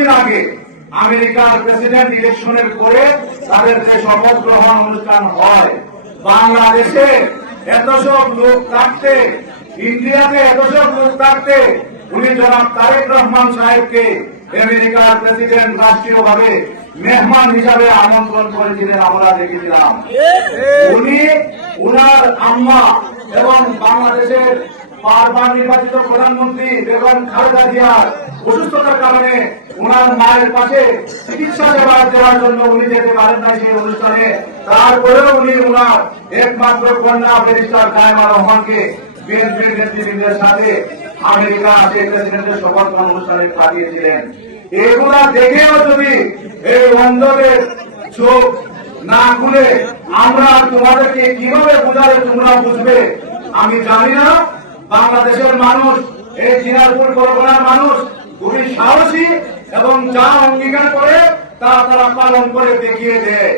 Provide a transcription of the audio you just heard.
কিছুদিন আগে আমেরিকার প্রেসিডেন্ট ইলেকশনের পরে তাদের যে শপথ গ্রহণ অনুষ্ঠান হয় বাংলাদেশে এত সব লোক থাকতে ইন্ডিয়াতে এত সব লোক থাকতে উনি জনাব তারেক রহমান সাহেবকে আমেরিকার প্রেসিডেন্ট রাষ্ট্রীয়ভাবে মেহমান হিসাবে আমন্ত্রণ করেছিলেন আমরা দেখেছিলাম। উনি উনার আম্মা এবং বাংলাদেশের বারবার নির্বাচিত প্রধানমন্ত্রী বেগম খালেদা জিয়ার অসুস্থতার কারণে ওনার মায়ের পাশে চিকিৎসা সেবা দেওয়ার জন্য উনি যেতে পারেন না সেই অনুষ্ঠানে। তারপরেও উনি ওনার একমাত্র কন্যা ব্যারিস্টার কায়মা রহমানকে বিএনপির নেতৃবৃন্দের সাথে আমেরিকা সেই প্রেসিডেন্টের শপথ অনুষ্ঠানে পাঠিয়েছিলেন। এগুলা দেখেও যদি এই অন্ধদের চোখ না খুলে আমরা তোমাদেরকে কীভাবে বোঝালে তোমরা বুঝবে, আমি জানি না। বাংলাদেশের মানুষ, এই দিনাজপুর পরগনার মানুষ খুবই সাহসী এবং যা অঙ্গীকার করে তা তারা পালন করে দেখিয়ে দেয়।